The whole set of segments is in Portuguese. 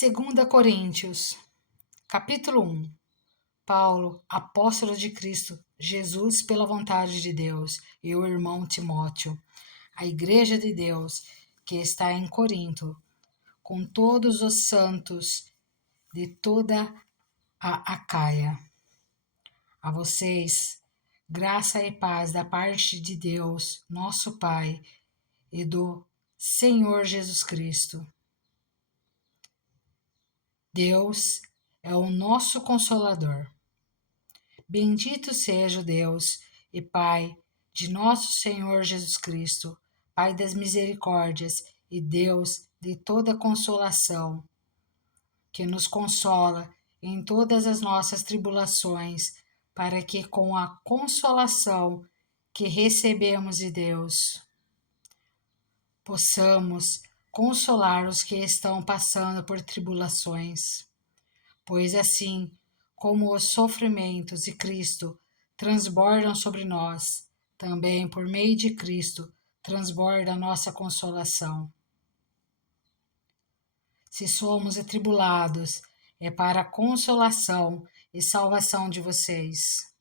Segunda Coríntios, capítulo 1. Paulo, apóstolo de Cristo Jesus pela vontade de Deus, e o irmão Timóteo, a igreja de Deus que está em Corinto, com todos os santos de toda a Acaia. A vocês, graça e paz da parte de Deus, nosso Pai, e do Senhor Jesus Cristo. Deus é o nosso Consolador. Bendito seja o Deus e Pai de nosso Senhor Jesus Cristo, Pai das misericórdias e Deus de toda consolação, que nos consola em todas as nossas tribulações, para que com a consolação que recebemos de Deus, possamos consolar os que estão passando por tribulações. Pois assim como os sofrimentos de Cristo transbordam sobre nós, também por meio de Cristo transborda a nossa consolação. Se somos atribulados, é para a consolação e salvação de vocês.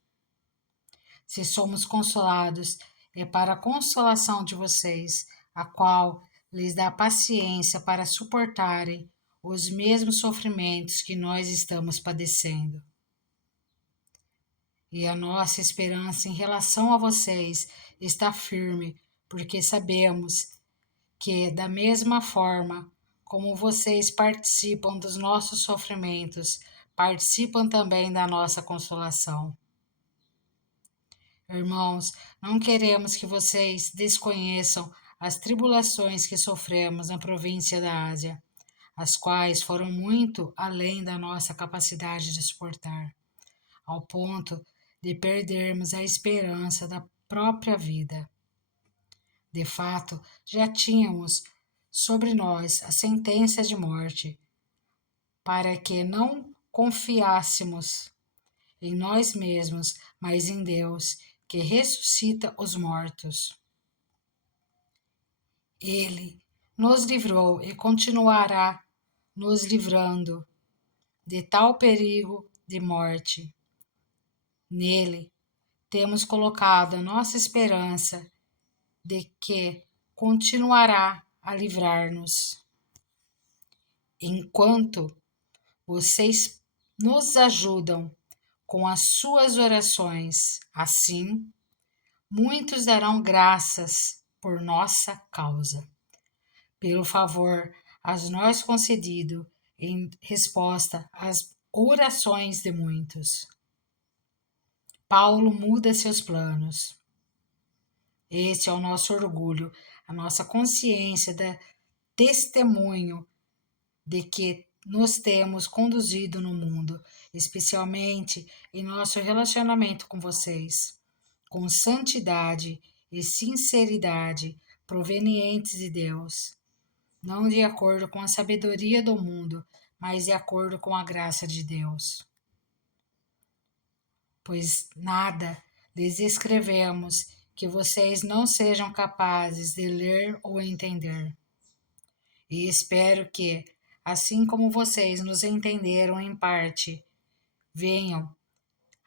Se somos consolados, é para a consolação de vocês, a qual lhes dá paciência para suportarem os mesmos sofrimentos que nós estamos padecendo. E a nossa esperança em relação a vocês está firme, porque sabemos que, da mesma forma como vocês participam dos nossos sofrimentos, participam também da nossa consolação. Irmãos, não queremos que vocês desconheçam as tribulações que sofremos na província da Ásia, as quais foram muito além da nossa capacidade de suportar, ao ponto de perdermos a esperança da própria vida. De fato, já tínhamos sobre nós a sentença de morte, para que não confiássemos em nós mesmos, mas em Deus, que ressuscita os mortos. Ele nos livrou e continuará nos livrando de tal perigo de morte. Nele temos colocado a nossa esperança de que continuará a livrar-nos. Enquanto vocês nos ajudam com as suas orações, assim, muitos darão graças por nossa causa, pelo favor a nós concedido em resposta às orações de muitos. Paulo muda seus planos. Este é o nosso orgulho, a nossa consciência da testemunho de que nos temos conduzido no mundo, especialmente em nosso relacionamento com vocês, com santidade e sinceridade provenientes de Deus, não de acordo com a sabedoria do mundo, mas de acordo com a graça de Deus. Pois nada lhes escrevemos que vocês não sejam capazes de ler ou entender. E espero que, assim como vocês nos entenderam em parte, venham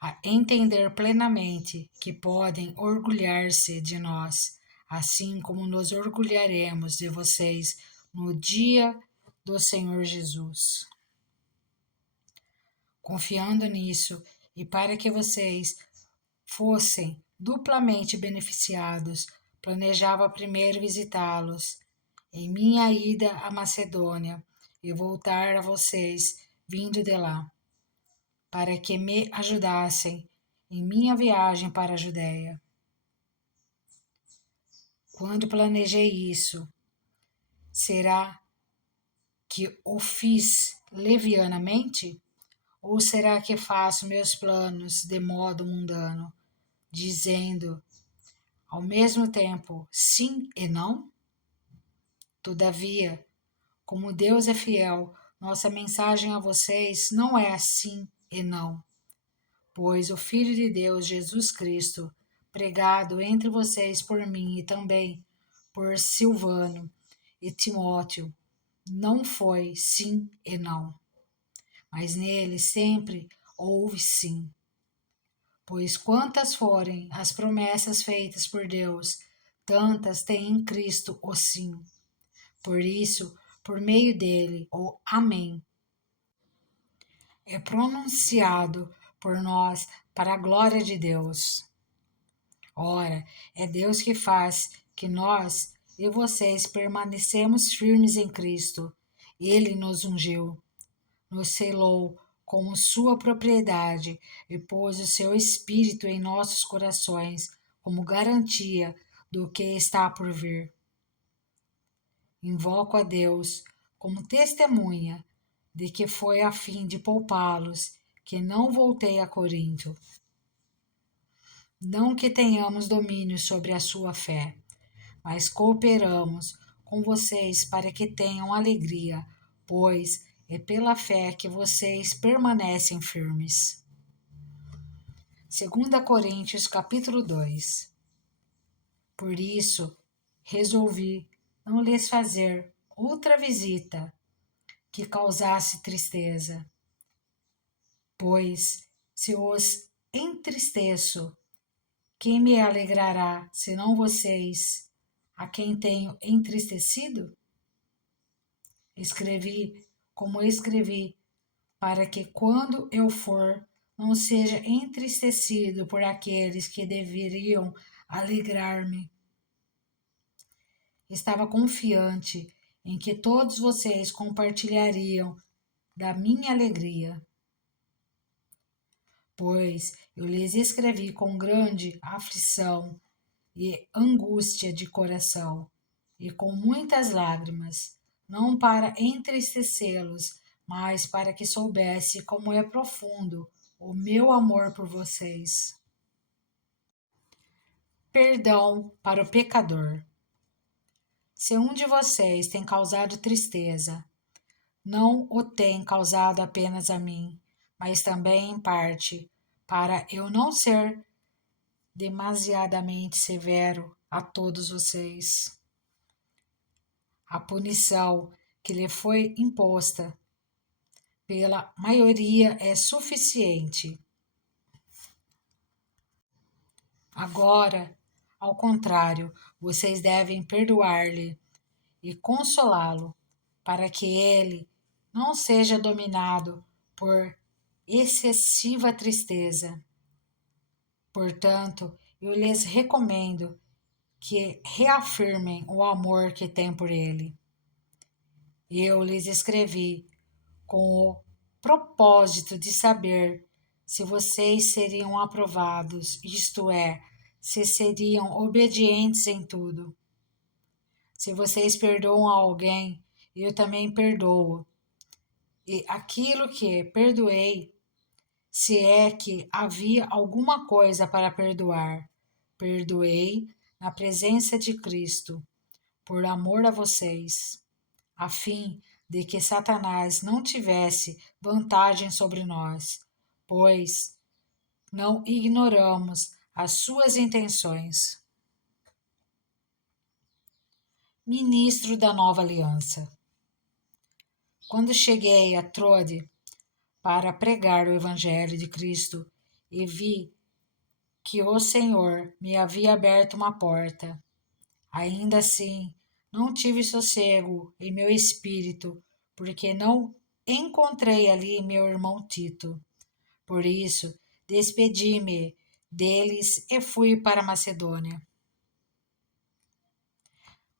a entender plenamente que podem orgulhar-se de nós, assim como nos orgulharemos de vocês no dia do Senhor Jesus. Confiando nisso, e para que vocês fossem duplamente beneficiados, planejava primeiro visitá-los em minha ida à Macedônia e voltar a vocês vindo de lá, para que me ajudassem em minha viagem para a Judéia. Quando planejei isso, será que o fiz levianamente? Ou será que faço meus planos de modo mundano, dizendo ao mesmo tempo sim e não? Todavia, como Deus é fiel, nossa mensagem a vocês não é sim e não, pois o Filho de Deus, Jesus Cristo, pregado entre vocês por mim e também por Silvano e Timóteo, não foi sim e não, mas nele sempre houve sim. Pois quantas forem as promessas feitas por Deus, tantas tem em Cristo o sim. Por isso, por meio dele, o Amém é pronunciado por nós para a glória de Deus. Ora, é Deus que faz que nós e vocês permanecemos firmes em Cristo. Ele nos ungiu, nos selou como sua propriedade e pôs o seu Espírito em nossos corações como garantia do que está por vir. Invoco a Deus como testemunha de que foi a fim de poupá-los que não voltei a Corinto. Não que tenhamos domínio sobre a sua fé, mas cooperamos com vocês para que tenham alegria, pois é pela fé que vocês permanecem firmes. 2 Coríntios capítulo 2. Por isso, resolvi não lhes fazer outra visita que causasse tristeza, pois se os entristeço, quem me alegrará, senão vocês, a quem tenho entristecido? Escrevi como escrevi, para que quando eu for, não seja entristecido por aqueles que deveriam alegrar-me. Estava confiante em que todos vocês compartilhariam da minha alegria, pois eu lhes escrevi com grande aflição e angústia de coração, e com muitas lágrimas, não para entristecê-los, mas para que soubesse como é profundo o meu amor por vocês. Perdão para o pecador. Se um de vocês tem causado tristeza, não o tem causado apenas a mim, mas também em parte, para eu não ser demasiadamente severo a todos vocês. A punição que lhe foi imposta pela maioria é suficiente. Agora, ao contrário, vocês devem perdoar-lhe e consolá-lo, para que ele não seja dominado por excessiva tristeza. Portanto, eu lhes recomendo que reafirmem o amor que têm por ele. Eu lhes escrevi com o propósito de saber se vocês seriam aprovados, isto é, se seriam obedientes em tudo. Se vocês perdoam a alguém, eu também perdoo. E aquilo que perdoei, se é que havia alguma coisa para perdoar, perdoei na presença de Cristo, por amor a vocês, a fim de que Satanás não tivesse vantagem sobre nós, pois não ignoramos as suas intenções. Ministro da Nova Aliança. Quando cheguei a Trode para pregar o Evangelho de Cristo e vi que o Senhor me havia aberto uma porta, ainda assim não tive sossego em meu espírito, porque não encontrei ali meu irmão Tito. Por isso, despedi-me deles e fui para Macedônia.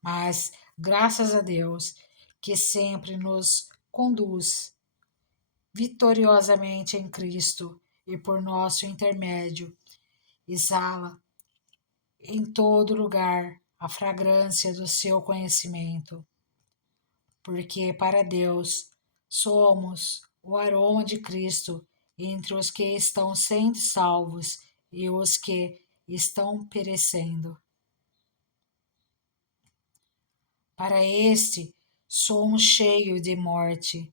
Mas, graças a Deus, que sempre nos conduz vitoriosamente em Cristo e por nosso intermédio, exala em todo lugar a fragrância do seu conhecimento, porque para Deus somos o aroma de Cristo entre os que estão sendo salvos e os que estão perecendo. Para este somos cheios de morte,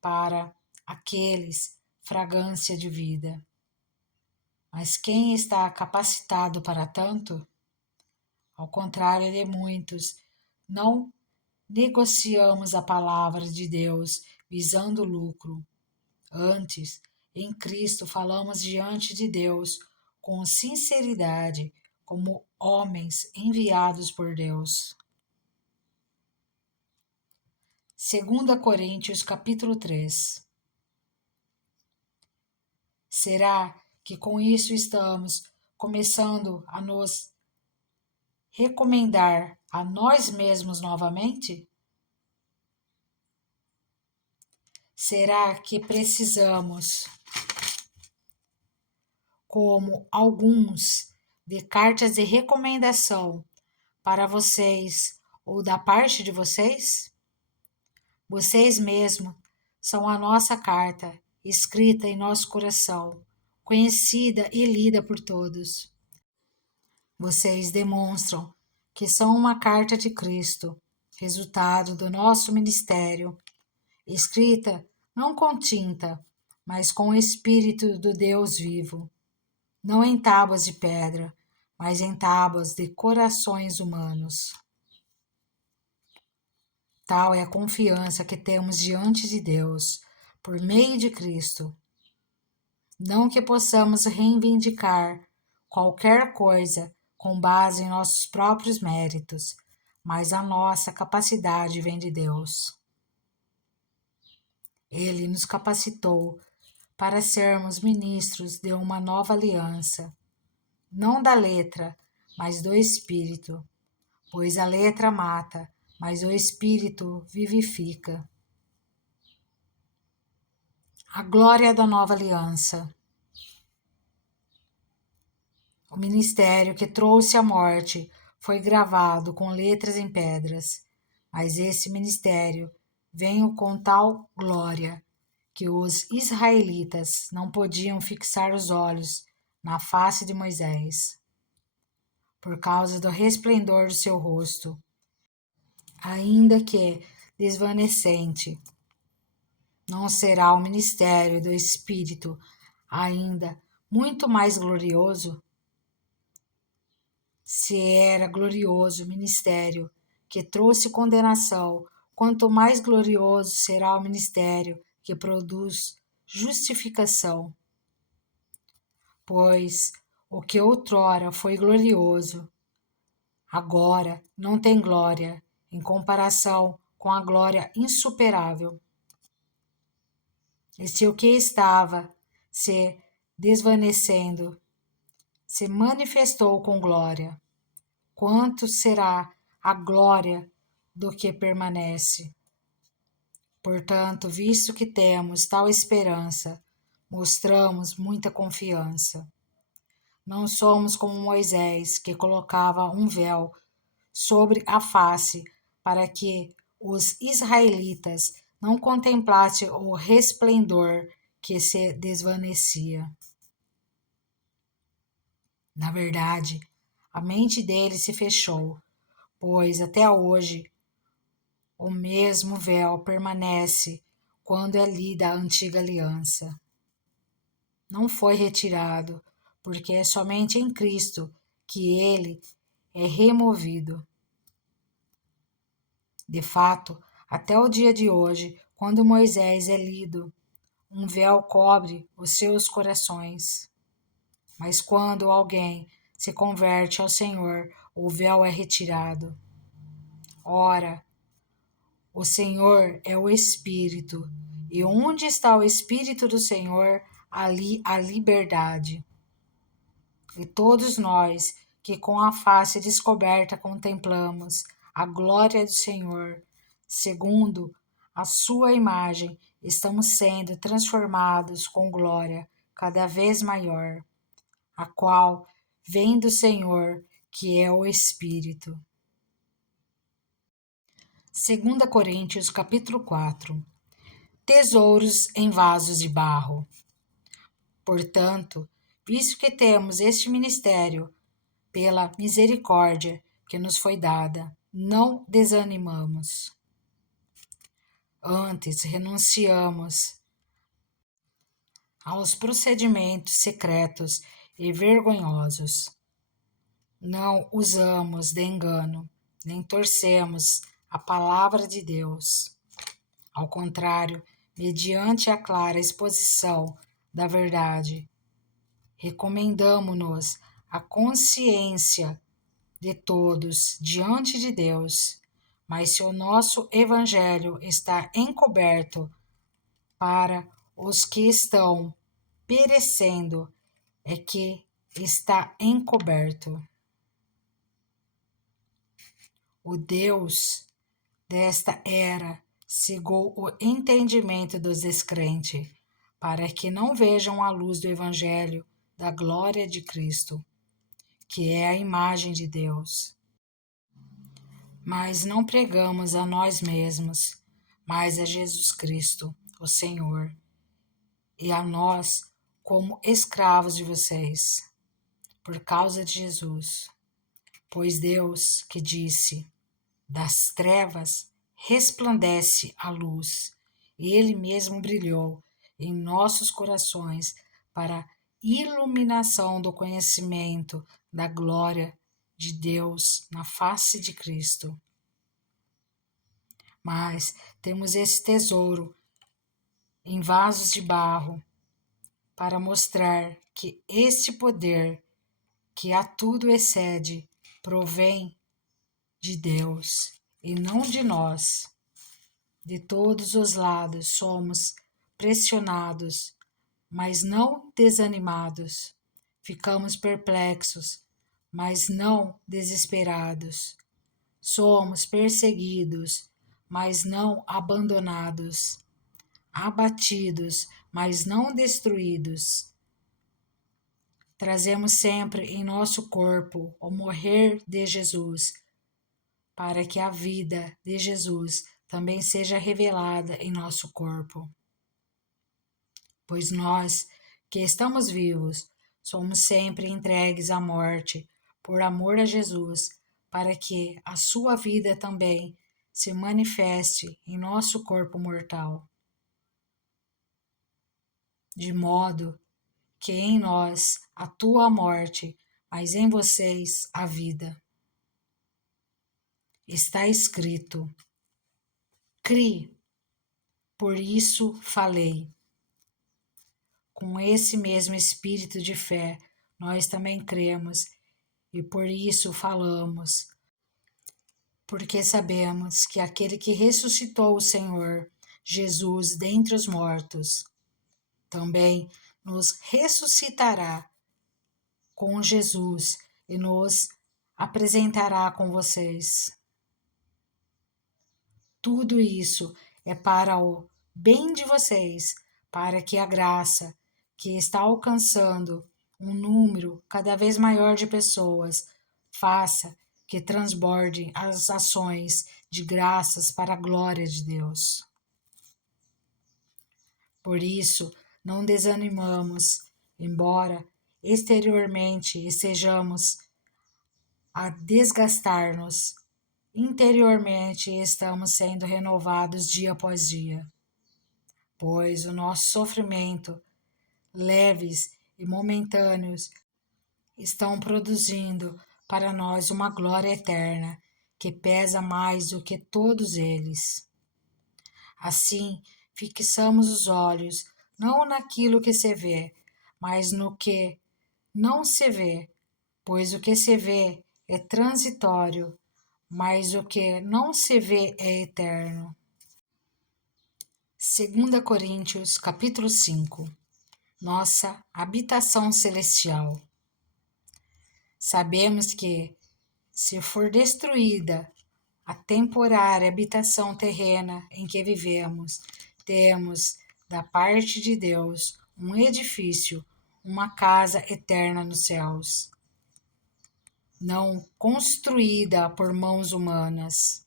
para aqueles fragrância de vida. Mas quem está capacitado para tanto? Ao contrário de muitos, não negociamos a palavra de Deus visando lucro. Antes, em Cristo, falamos diante de Deus com sinceridade, como homens enviados por Deus. 2 Coríntios capítulo 3. Será que com isso estamos começando a nos recomendar a nós mesmos novamente? Será que precisamos, como alguns, de cartas de recomendação para vocês ou da parte de vocês? Vocês mesmos são a nossa carta, escrita em nosso coração, conhecida e lida por todos. Vocês demonstram que são uma carta de Cristo, resultado do nosso ministério, escrita não com tinta, mas com o Espírito do Deus vivo, não em tábuas de pedra, mas em tábuas de corações humanos. Tal é a confiança que temos diante de Deus, por meio de Cristo. Não que possamos reivindicar qualquer coisa com base em nossos próprios méritos, mas a nossa capacidade vem de Deus. Ele nos capacitou para sermos ministros de uma nova aliança, não da letra, mas do Espírito, pois a letra mata, mas o Espírito vivifica. A glória da nova aliança. O ministério que trouxe a morte foi gravado com letras em pedras, mas esse ministério veio com tal glória que os israelitas não podiam fixar os olhos na face de Moisés, por causa do resplendor do seu rosto, ainda que desvanecente. Não será o ministério do Espírito ainda muito mais glorioso? Se era glorioso o ministério que trouxe condenação, quanto mais glorioso será o ministério que produz justificação. Pois o que outrora foi glorioso, agora não tem glória em comparação com a glória insuperável. E se o que estava se desvanecendo se manifestou com glória, quanto será a glória do que permanece? Portanto, visto que temos tal esperança, mostramos muita confiança. Não somos como Moisés, que colocava um véu sobre a face para que os israelitas não contemplassem o resplendor que se desvanecia. Na verdade, a mente dele se fechou, pois até hoje o mesmo véu permanece quando é lida a antiga aliança. Não foi retirado, porque é somente em Cristo que ele é removido. De fato, até o dia de hoje, quando Moisés é lido, um véu cobre os seus corações. Mas quando alguém se converte ao Senhor, o véu é retirado. Ora, o Senhor é o Espírito, e onde está o Espírito do Senhor, ali há liberdade. E todos nós, que com a face descoberta contemplamos a glória do Senhor, segundo a sua imagem, estamos sendo transformados com glória cada vez maior, a qual vem do Senhor, que é o Espírito. 2 Coríntios capítulo 4. Tesouros em vasos de barro. Portanto, visto que temos este ministério, pela misericórdia que nos foi dada, não desanimamos. Antes, renunciamos aos procedimentos secretos e vergonhosos. Não usamos de engano, nem torcemos a palavra de Deus. Ao contrário, mediante a clara exposição da verdade, recomendamo-nos à consciência de todos diante de Deus. Mas se o nosso evangelho está encoberto para os que estão perecendo, é que está encoberto. O Deus desta era cegou o entendimento dos descrentes, para que não vejam a luz do Evangelho da glória de Cristo, que é a imagem de Deus. Mas não pregamos a nós mesmos, mas a Jesus Cristo, o Senhor, e a nós como escravos de vocês, por causa de Jesus. Pois Deus, que disse: das trevas resplandece a luz, e Ele mesmo brilhou em nossos corações para a iluminação do conhecimento da glória de Deus na face de Cristo. Mas temos esse tesouro em vasos de barro para mostrar que este poder, que a tudo excede, provém de Deus e não de nós. De todos os lados somos pressionados, mas não desanimados. Ficamos perplexos, mas não desesperados. Somos perseguidos, mas não abandonados. Abatidos, mas não destruídos. Trazemos sempre em nosso corpo o morrer de Jesus, para que a vida de Jesus também seja revelada em nosso corpo. Pois nós, que estamos vivos, somos sempre entregues à morte por amor a Jesus, para que a sua vida também se manifeste em nosso corpo mortal. De modo que em nós atua a morte, mas em vocês a vida. Está escrito: crie, por isso falei. Com esse mesmo espírito de fé, nós também cremos e por isso falamos, porque sabemos que aquele que ressuscitou o Senhor Jesus dentre os mortos, também nos ressuscitará com Jesus e nos apresentará com vocês. Tudo isso é para o bem de vocês, para que a graça que está alcançando um número cada vez maior de pessoas faça que transborde as ações de graças para a glória de Deus. Por isso, não desanimamos, embora exteriormente estejamos a desgastar-nos, interiormente estamos sendo renovados dia após dia, pois o nosso sofrimento, leves e momentâneos, estão produzindo para nós uma glória eterna que pesa mais do que todos eles. Assim, fixamos os olhos não naquilo que se vê, mas no que não se vê, pois o que se vê é transitório, mas o que não se vê é eterno. 2 Coríntios, capítulo 5. Nossa habitação celestial. Sabemos que, se for destruída a temporária habitação terrena em que vivemos, temos, da parte de Deus, um edifício, uma casa eterna nos céus, não construída por mãos humanas.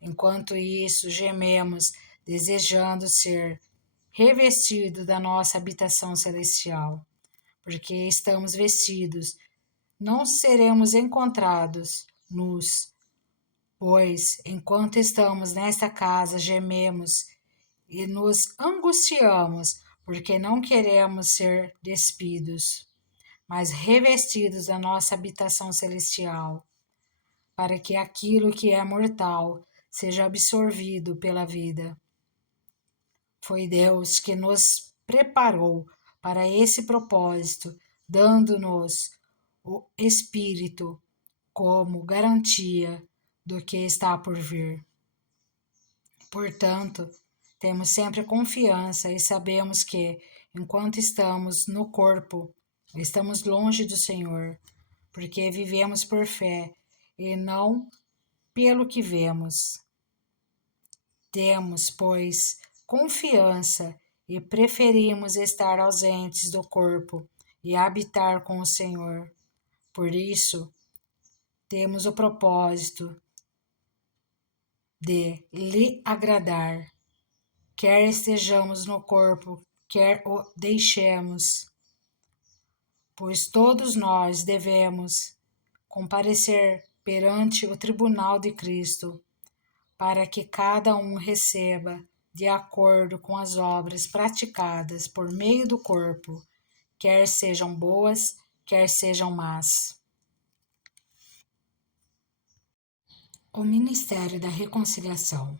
Enquanto isso, gememos, desejando ser revestido da nossa habitação celestial, porque estamos vestidos, não seremos encontrados nus, pois, enquanto estamos nesta casa, gememos e nos angustiamos, porque não queremos ser despidos, mas revestidos da nossa habitação celestial, para que aquilo que é mortal seja absorvido pela vida. Foi Deus que nos preparou para esse propósito, dando-nos o Espírito como garantia do que está por vir. Portanto, temos sempre confiança e sabemos que, enquanto estamos no corpo, estamos longe do Senhor, porque vivemos por fé e não pelo que vemos. Temos, pois, confiança e preferimos estar ausentes do corpo e habitar com o Senhor. Por isso, temos o propósito de lhe agradar, quer estejamos no corpo, quer o deixemos, pois todos nós devemos comparecer perante o tribunal de Cristo, para que cada um receba de acordo com as obras praticadas por meio do corpo, quer sejam boas, quer sejam más. O Ministério da Reconciliação.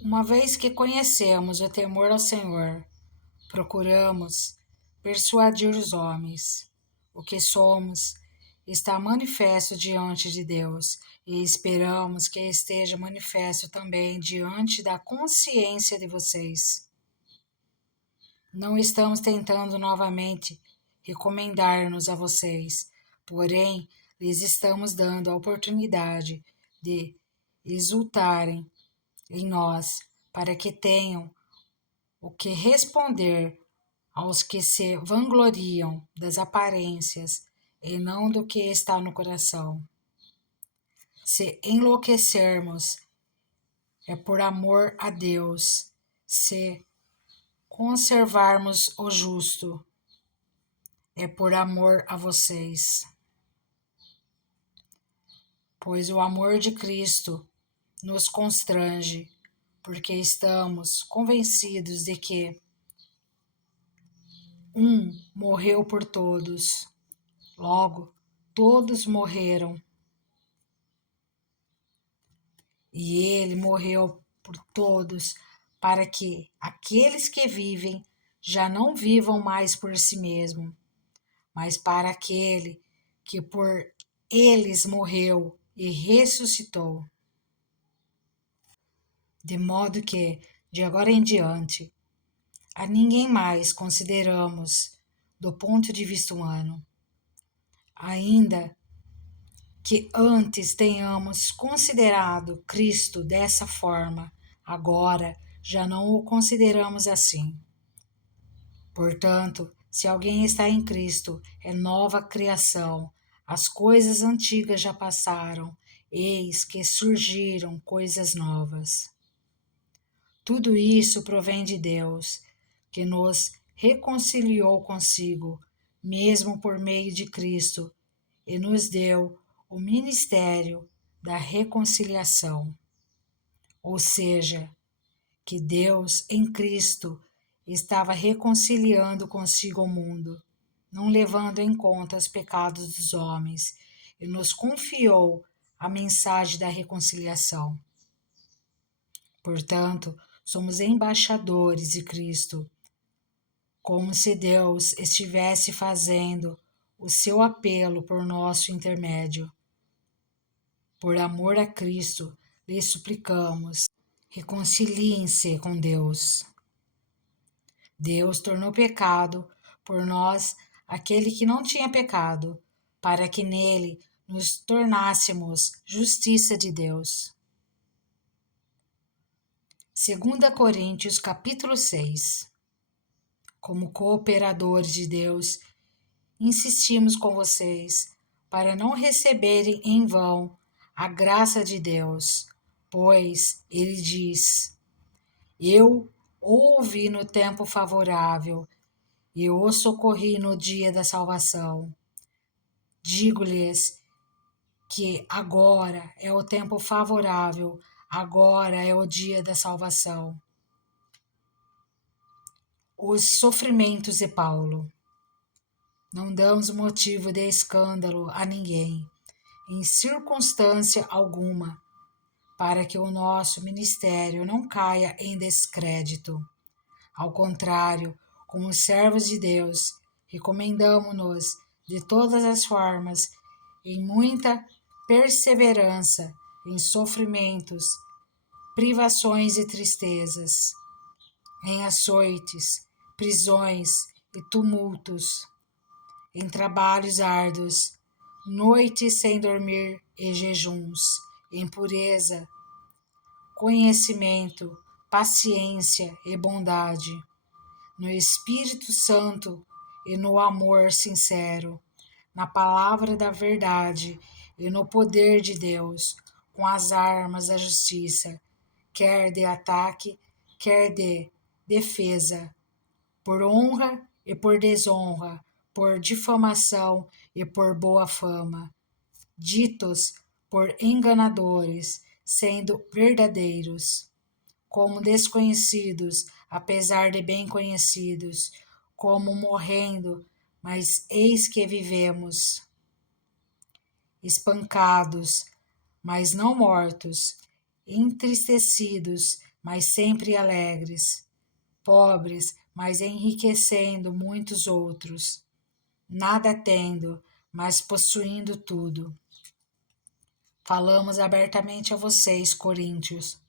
Uma vez que conhecemos o temor ao Senhor, procuramos persuadir os homens. O que somos está manifesto diante de Deus e esperamos que esteja manifesto também diante da consciência de vocês. Não estamos tentando novamente recomendar-nos a vocês, porém, lhes estamos dando a oportunidade de exultarem em nós, para que tenham o que responder aos que se vangloriam das aparências e não do que está no coração. Se enlouquecermos, é por amor a Deus. Se conservarmos o justo, é por amor a vocês. Pois o amor de Cristo nos constrange, porque estamos convencidos de que um morreu por todos, logo todos morreram. E ele morreu por todos, para que aqueles que vivem já não vivam mais por si mesmo, mas para aquele que por eles morreu e ressuscitou. De modo que, de agora em diante, a ninguém mais consideramos do ponto de vista humano, ainda que antes tenhamos considerado Cristo dessa forma, agora já não o consideramos assim. Portanto, se alguém está em Cristo, é nova criação. As coisas antigas já passaram, eis que surgiram coisas novas. Tudo isso provém de Deus, que nos reconciliou consigo, mesmo por meio de Cristo, e nos deu o ministério da reconciliação. Ou seja, que Deus em Cristo estava reconciliando consigo o mundo, não levando em conta os pecados dos homens, e nos confiou a mensagem da reconciliação. Portanto, somos embaixadores de Cristo, como se Deus estivesse fazendo o seu apelo por nosso intermédio. Por amor a Cristo, lhe suplicamos, reconciliem-se com Deus. Deus tornou pecado por nós aquele que não tinha pecado, para que nele nos tornássemos justiça de Deus. 2 Coríntios capítulo 6. Como cooperadores de Deus, insistimos com vocês para não receberem em vão a graça de Deus, pois ele diz: Eu o ouvi no tempo favorável e o socorri no dia da salvação. Digo-lhes que agora é o tempo favorável, agora é o dia da salvação. Os sofrimentos de Paulo. Não damos motivo de escândalo a ninguém, em circunstância alguma, para que o nosso ministério não caia em descrédito. Ao contrário, como servos de Deus, recomendamo-nos de todas as formas, em muita perseverança, em sofrimentos, privações e tristezas, em açoites, prisões e tumultos, em trabalhos árduos, noites sem dormir e jejuns, em pureza, conhecimento, paciência e bondade, no Espírito Santo e no amor sincero, na palavra da verdade e no poder de Deus, com as armas da justiça, quer de ataque, quer de defesa, por honra e por desonra, por difamação e por boa fama, ditos por enganadores, sendo verdadeiros, como desconhecidos, apesar de bem conhecidos, como morrendo, mas eis que vivemos, espancados, mas não mortos, entristecidos, mas sempre alegres, pobres, mas enriquecendo muitos outros, nada tendo, mas possuindo tudo. Falamos abertamente a vocês, coríntios,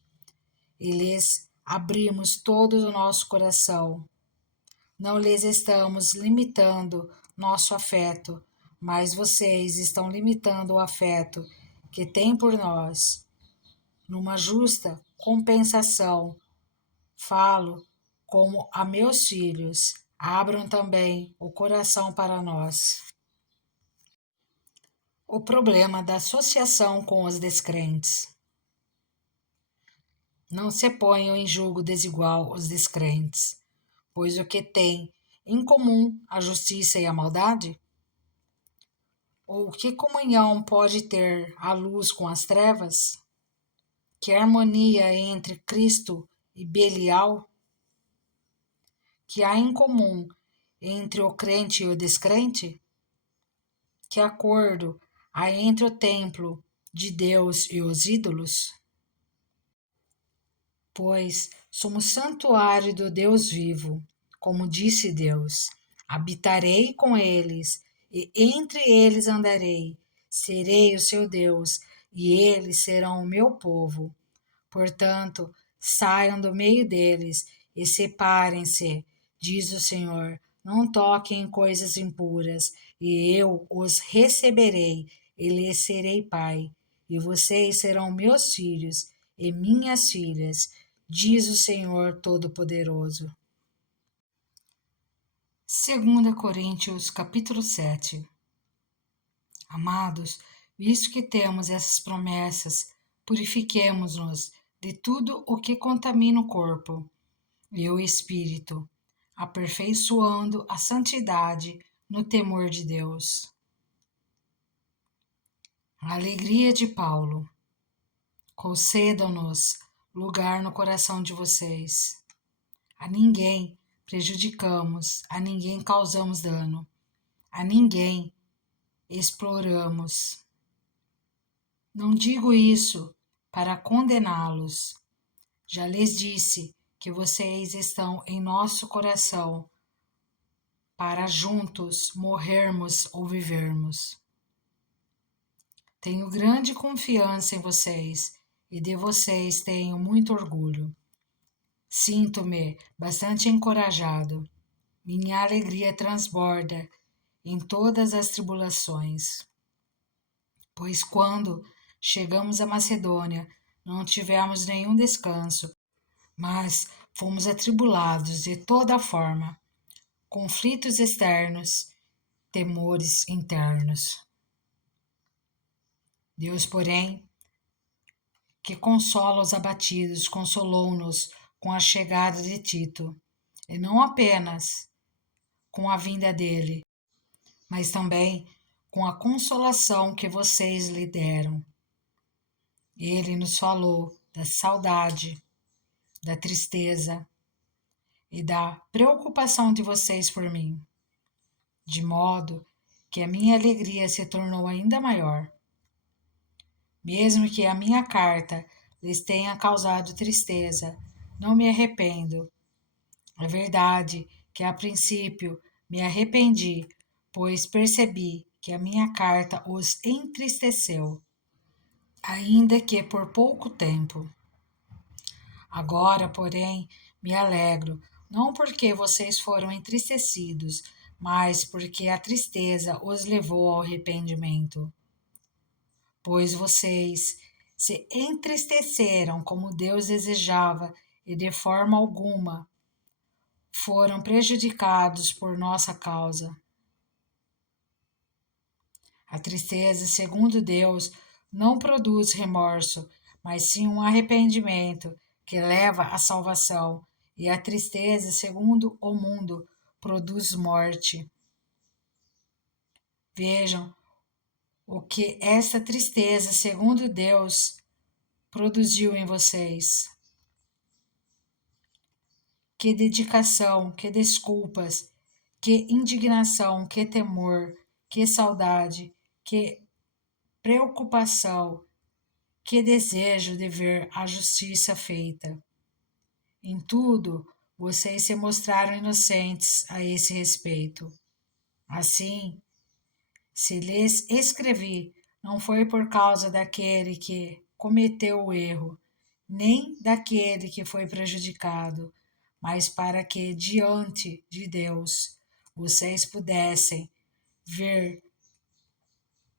e lhes abrimos todo o nosso coração. Não lhes estamos limitando nosso afeto, mas vocês estão limitando o afeto que têm por nós. Numa justa compensação, falo como a meus filhos, abram também o coração para nós. O problema da associação com os descrentes. Não se ponham em julgo desigual os descrentes, pois o que tem em comum a justiça e a maldade? Ou que comunhão pode ter a luz com as trevas? Que harmonia entre Cristo e Belial? Que há em comum entre o crente e o descrente? Que acordo há entre o templo de Deus e os ídolos? Pois somos santuário do Deus vivo, como disse Deus: habitarei com eles, e entre eles andarei, serei o seu Deus, e eles serão o meu povo. Portanto, saiam do meio deles e separem-se, diz o Senhor. Não toquem em coisas impuras, e eu os receberei, e lhes serei pai, e vocês serão meus filhos e minhas filhas, diz o Senhor Todo-Poderoso. 2 Coríntios, capítulo 7. Amados, visto que temos essas promessas, purifiquemo-nos de tudo o que contamina o corpo e o espírito, aperfeiçoando a santidade no temor de Deus. A alegria de Paulo. Concedam-nos lugar no coração de vocês. A ninguém prejudicamos, a ninguém causamos dano, a ninguém exploramos. Não digo isso para condená-los. Já lhes disse que vocês estão em nosso coração para juntos morrermos ou vivermos. Tenho grande confiança em vocês e de vocês tenho muito orgulho. Sinto-me bastante encorajado. Minha alegria transborda em todas as tribulações. Pois quando chegamos à Macedônia, não tivemos nenhum descanso, mas fomos atribulados de toda forma, conflitos externos, temores internos. Deus, porém, que consola os abatidos, consolou-nos com a chegada de Tito, e não apenas com a vinda dele, mas também com a consolação que vocês lhe deram. Ele nos falou da saudade, da tristeza e da preocupação de vocês por mim, de modo que a minha alegria se tornou ainda maior. Mesmo que a minha carta lhes tenha causado tristeza, não me arrependo. É verdade que a princípio me arrependi, pois percebi que a minha carta os entristeceu, ainda que por pouco tempo. Agora, porém, me alegro, não porque vocês foram entristecidos, mas porque a tristeza os levou ao arrependimento. Pois vocês se entristeceram como Deus desejava e de forma alguma foram prejudicados por nossa causa. A tristeza, segundo Deus, não produz remorso, mas sim um arrependimento que leva à salvação, e a tristeza, segundo o mundo, produz morte. Vejam o que essa tristeza, segundo Deus, produziu em vocês. Que dedicação, que desculpas, que indignação, que temor, que saudade, que preocupação, que desejo de ver a justiça feita. Em tudo, vocês se mostraram inocentes a esse respeito. Assim, se lhes escrevi, não foi por causa daquele que cometeu o erro, nem daquele que foi prejudicado, mas para que, diante de Deus, vocês pudessem ver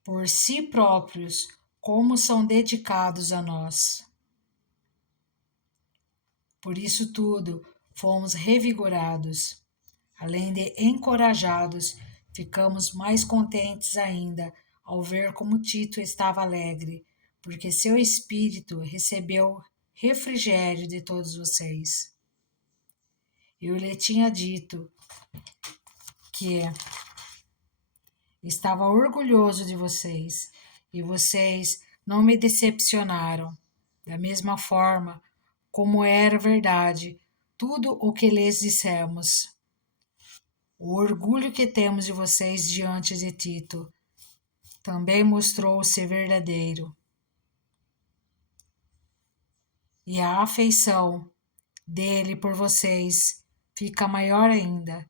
por si próprios como são dedicados a nós. Por isso tudo, fomos revigorados. Além de encorajados, ficamos mais contentes ainda ao ver como Tito estava alegre, porque seu espírito recebeu refrigério de todos vocês. Eu lhe tinha dito que estava orgulhoso de vocês e vocês não me decepcionaram. Da mesma forma como era verdade tudo o que lhes dissemos. O orgulho que temos de vocês diante de Tito também mostrou ser verdadeiro. E a afeição dele por vocês fica maior ainda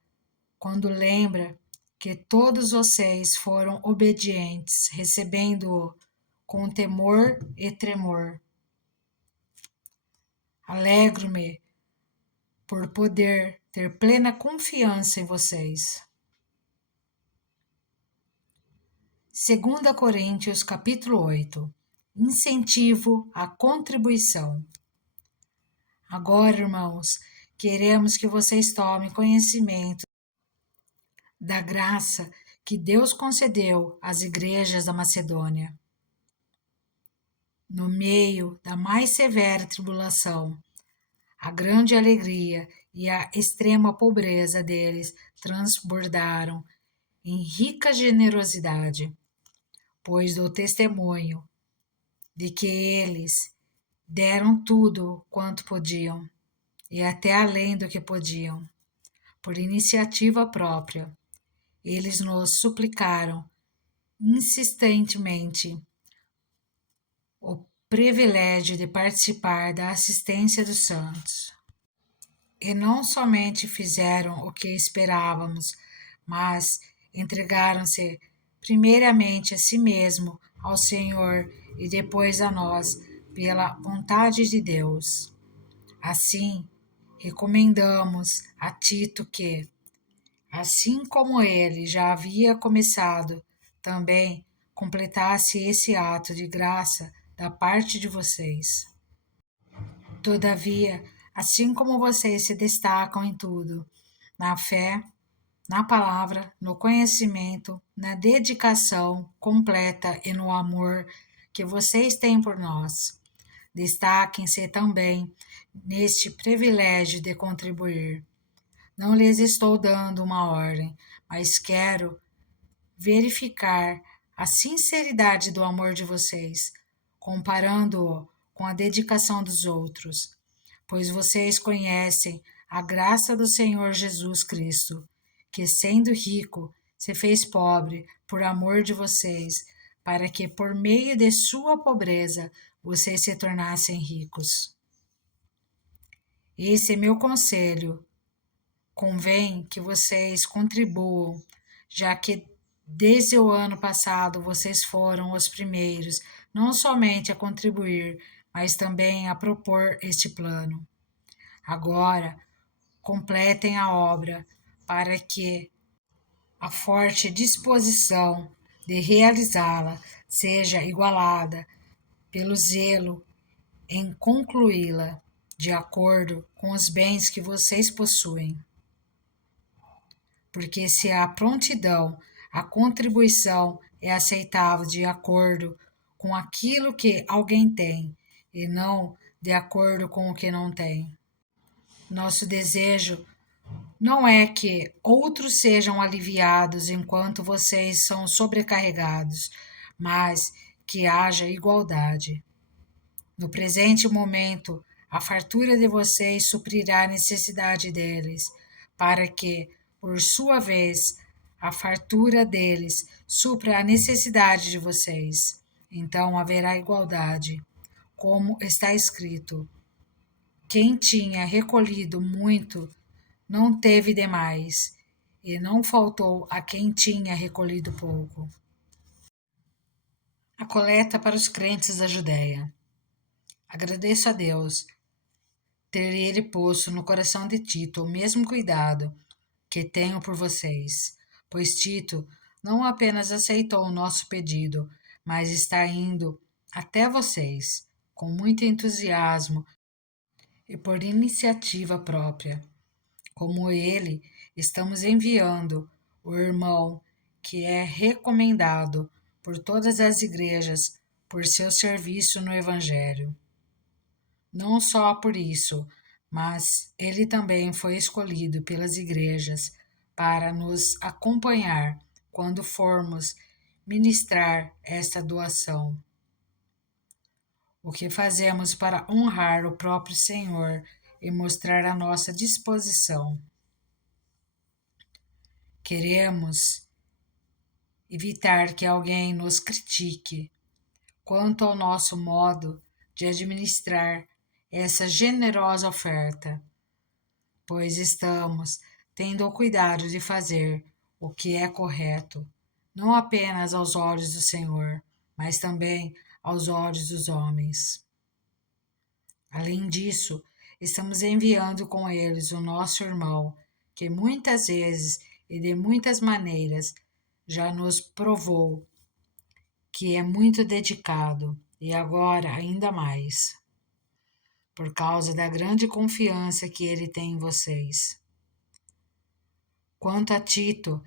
quando lembra que todos vocês foram obedientes, recebendo-o com temor e tremor. Alegro-me por poder ter plena confiança em vocês. 2 Coríntios capítulo 8. Incentivo à contribuição. Agora, irmãos, queremos que vocês tomem conhecimento da graça que Deus concedeu às igrejas da Macedônia. No meio da mais severa tribulação, a grande alegria e a extrema pobreza deles transbordaram em rica generosidade, pois do testemunho de que eles deram tudo quanto podiam, e até além do que podiam, por iniciativa própria. Eles nos suplicaram insistentemente o privilégio de participar da assistência dos santos. E não somente fizeram o que esperávamos, mas entregaram-se primeiramente a si mesmo, ao Senhor e depois a nós, pela vontade de Deus. Assim, recomendamos a Tito que, assim como ele já havia começado, também completasse esse ato de graça da parte de vocês. Todavia, assim como vocês se destacam em tudo, na fé, na palavra, no conhecimento, na dedicação completa e no amor que vocês têm por nós, destaquem-se também neste privilégio de contribuir. Não lhes estou dando uma ordem, mas quero verificar a sinceridade do amor de vocês, comparando-o com a dedicação dos outros, pois vocês conhecem a graça do Senhor Jesus Cristo, que, sendo rico, se fez pobre por amor de vocês, para que, por meio de sua pobreza, vocês se tornassem ricos. Esse é meu conselho. Convém que vocês contribuam, já que desde o ano passado vocês foram os primeiros, não somente a contribuir, mas também a propor este plano. Agora, completem a obra para que a forte disposição de realizá-la seja igualada pelo zelo em concluí-la de acordo com os bens que vocês possuem. Porque se a prontidão, a contribuição é aceitável de acordo com aquilo que alguém tem e não de acordo com o que não tem. Nosso desejo não é que outros sejam aliviados enquanto vocês são sobrecarregados, mas que haja igualdade. No presente momento, a fartura de vocês suprirá a necessidade deles, para que, por sua vez, a fartura deles supra a necessidade de vocês. Então haverá igualdade, como está escrito: quem tinha recolhido muito não teve demais, e não faltou a quem tinha recolhido pouco. A coleta para os crentes da Judéia. Agradeço a Deus ter ele posto no coração de Tito o mesmo cuidado que tenho por vocês, pois Tito não apenas aceitou o nosso pedido, mas está indo até vocês com muito entusiasmo e por iniciativa própria. Como ele, estamos enviando o irmão que é recomendado por todas as igrejas por seu serviço no Evangelho. Não só por isso, mas ele também foi escolhido pelas igrejas para nos acompanhar quando formos ministrar esta doação. O que fazemos para honrar o próprio Senhor e mostrar a nossa disposição. Queremos evitar que alguém nos critique quanto ao nosso modo de administrar essa generosa oferta, pois estamos tendo o cuidado de fazer o que é correto, não apenas aos olhos do Senhor, mas também aos olhos dos homens. Além disso, estamos enviando com eles o nosso irmão, que muitas vezes e de muitas maneiras já nos provou que é muito dedicado e agora ainda mais, por causa da grande confiança que ele tem em vocês. Quanto a Tito,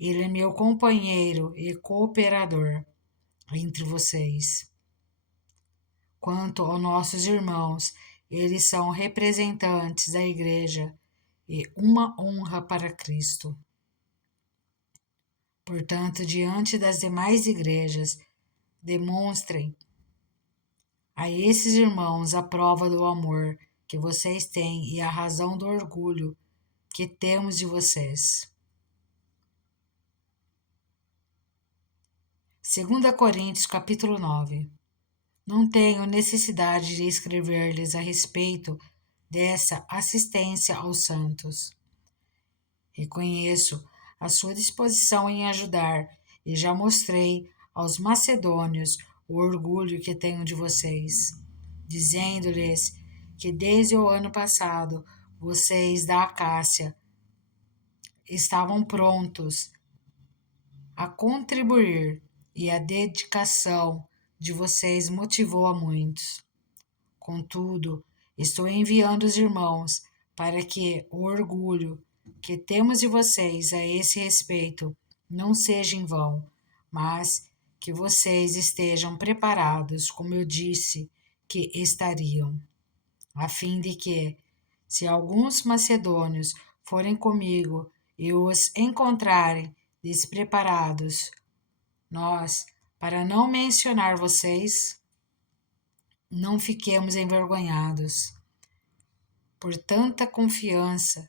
ele é meu companheiro e cooperador entre vocês. Quanto aos nossos irmãos, eles são representantes da igreja e uma honra para Cristo. Portanto, diante das demais igrejas, demonstrem a esses irmãos a prova do amor que vocês têm e a razão do orgulho que temos de vocês. 2 Coríntios capítulo 9. Não tenho necessidade de escrever-lhes a respeito dessa assistência aos santos. Reconheço a sua disposição em ajudar e já mostrei aos macedônios o orgulho que tenho de vocês, dizendo-lhes que desde o ano passado vocês da Acácia estavam prontos a contribuir e a dedicação de vocês motivou a muitos. Contudo, estou enviando os irmãos para que o orgulho que temos de vocês a esse respeito não seja em vão, mas que vocês estejam preparados, como eu disse que estariam, a fim de que, se alguns macedônios forem comigo e os encontrarem despreparados, nós, para não mencionar vocês, não fiquemos envergonhados por tanta confiança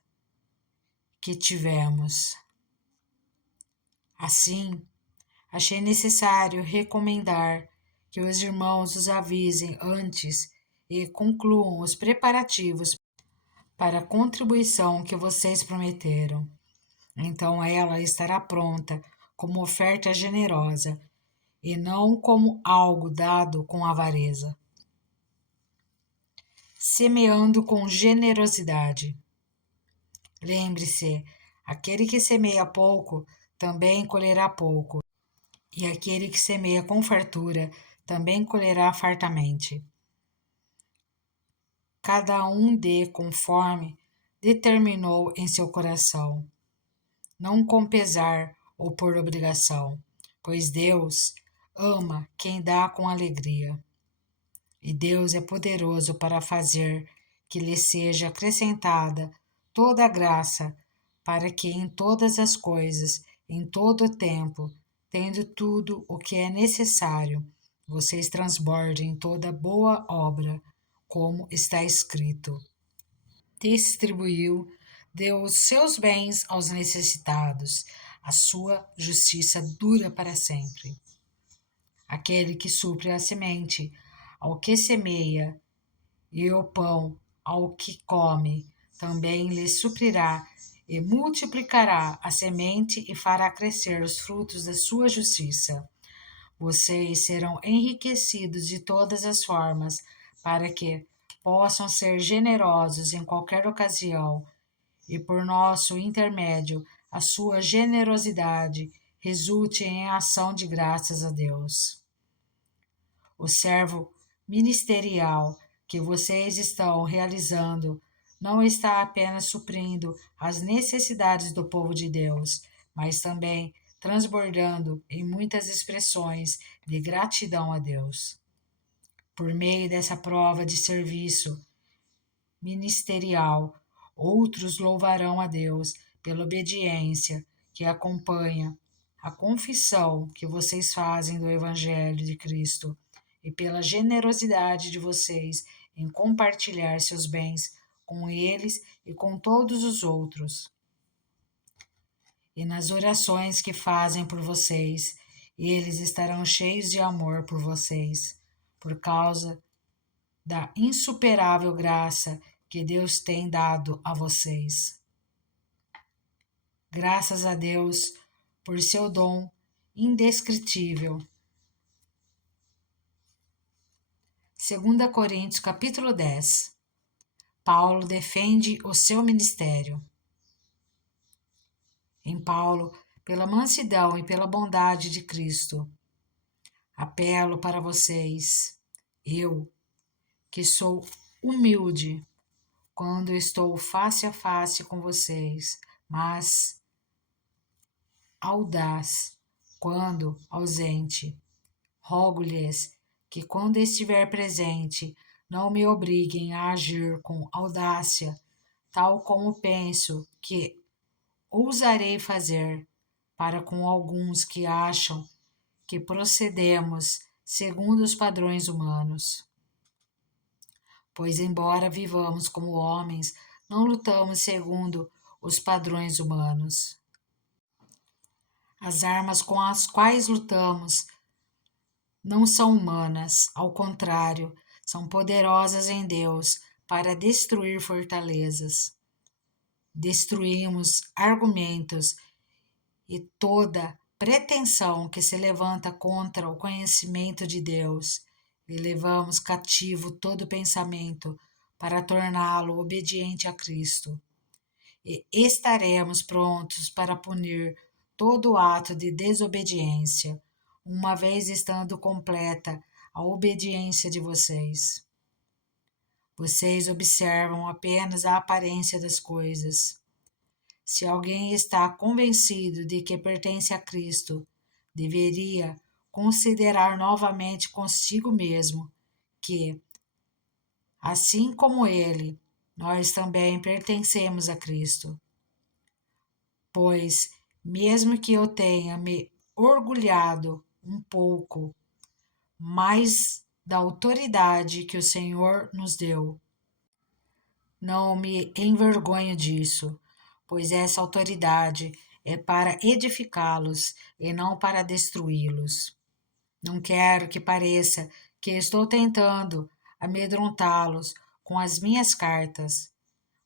que tivemos. Assim, achei necessário recomendar que os irmãos os avisem antes e concluam os preparativos para a contribuição que vocês prometeram. Então ela estará pronta como oferta generosa e não como algo dado com avareza. Semeando com generosidade. Lembre-se, aquele que semeia pouco também colherá pouco, e aquele que semeia com fartura também colherá fartamente. Cada um dê conforme determinou em seu coração, não com pesar ou por obrigação, pois Deus ama quem dá com alegria. E Deus é poderoso para fazer que lhe seja acrescentada toda a graça, para que em todas as coisas, em todo o tempo, tendo tudo o que é necessário, vocês transbordem toda boa obra, como está escrito. Distribuiu, deu os seus bens aos necessitados, a sua justiça dura para sempre. Aquele que supre a semente ao que semeia e o pão ao que come, também lhe suprirá e multiplicará a semente e fará crescer os frutos da sua justiça. Vocês serão enriquecidos de todas as formas, para que possam ser generosos em qualquer ocasião, e por nosso intermédio, a sua generosidade resulte em ação de graças a Deus. O servo ministerial que vocês estão realizando não está apenas suprindo as necessidades do povo de Deus, mas também transbordando em muitas expressões de gratidão a Deus. Por meio dessa prova de serviço ministerial, outros louvarão a Deus pela obediência que acompanha a confissão que vocês fazem do Evangelho de Cristo e pela generosidade de vocês em compartilhar seus bens com eles e com todos os outros. E nas orações que fazem por vocês, eles estarão cheios de amor por vocês, por causa da insuperável graça que Deus tem dado a vocês. Graças a Deus por seu dom indescritível. 2 Coríntios capítulo 10. Paulo defende o seu ministério. Em Paulo, pela mansidão e pela bondade de Cristo, apelo para vocês, eu, que sou humilde quando estou face a face com vocês, mas audaz quando ausente. Rogo-lhes que, quando estiver presente, não me obriguem a agir com audácia, tal como penso que ousarei fazer para com alguns que acham que procedemos segundo os padrões humanos. Pois, embora vivamos como homens, não lutamos segundo os padrões humanos. As armas com as quais lutamos não são humanas, ao contrário, são poderosas em Deus para destruir fortalezas. Destruímos argumentos e toda pretensão que se levanta contra o conhecimento de Deus, e levamos cativo todo pensamento para torná-lo obediente a Cristo. E estaremos prontos para punir todo ato de desobediência, uma vez estando completa a obediência de vocês. Vocês observam apenas a aparência das coisas. Se alguém está convencido de que pertence a Cristo, deveria considerar novamente consigo mesmo que, assim como ele, nós também pertencemos a Cristo. Pois, mesmo que eu tenha me orgulhado um pouco mais da autoridade que o Senhor nos deu, não me envergonho disso, pois essa autoridade é para edificá-los e não para destruí-los. Não quero que pareça que estou tentando amedrontá-los com as minhas cartas,